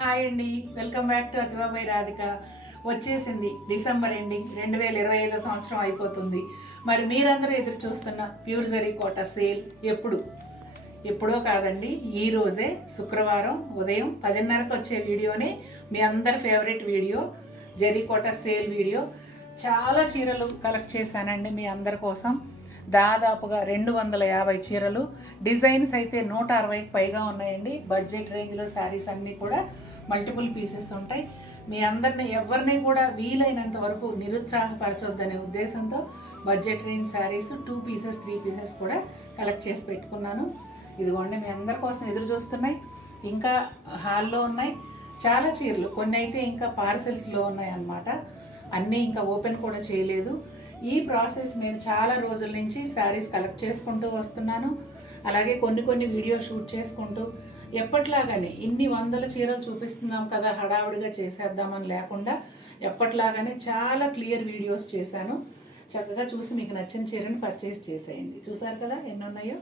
Hi అండి, welcome back to అతిబాబాయ్ Radhika. వచ్చేసింది December ending, 2025 సంవత్సరం అయిపోతుంది. మరి మీరందరూ ఎదురు చూస్తున్న ప్యూర్ జరీ కోట సేల్ ఎప్పుడో కాదండి, ఈ రోజే శుక్రవారం ఉదయం 10:30కి వచ్చే వీడియోనే మీ అందరి ఫేవరెట్ వీడియో, జరీ కోట సేల్ వీడియో. చాలా చీరలు కలెక్ట్ చేశానండి మీ అందరి కోసం. దాదాపుగా 250 చీరలు, డిజైన్స్ అయితే 160కి పైగా ఉన్నాయండి. బడ్జెట్ రేంజ్లో శారీస్ అన్నీ కూడా మల్టిపుల్ పీసెస్ ఉంటాయి. మీ అందరిని ఎవరిని కూడా వీలైనంత వరకు నిరుత్సాహపరచొద్దనే ఉద్దేశంతో budget range saris 2 pieces 3 pieces కూడా కలెక్ట్ చేసి పెట్టుకున్నాను. ఇదిగోండి, మీ అందరి కోసం ఎదురు చూస్తున్నాయి. ఇంకా హాల్లో ఉన్నాయి చాలా చీరలు, కొన్ని అయితే ఇంకా పార్సెల్స్లో ఉన్నాయి అన్నమాట. అన్నీ ఇంకా ఓపెన్ కూడా చేయలేదు. ఈ ప్రాసెస్ నేను చాలా రోజుల నుంచి శారీస్ కలెక్ట్ చేసుకుంటూ వస్తున్నాను. అలాగే కొన్ని వీడియో షూట్ చేసుకుంటూ ఎప్పట్లాగానే ఇన్ని వందల చీరలు చూపిస్తున్నాం కదా, హడావుడిగా చేసేద్దామని లేకుండా ఎప్పట్లాగానే చాలా క్లియర్ వీడియోస్ చేశాను. చక్కగా చూసి మీకు నచ్చిన చీరని పర్చేస్ చేసేయండి. చూసారు కదా ఎన్ని ఉన్నాయో.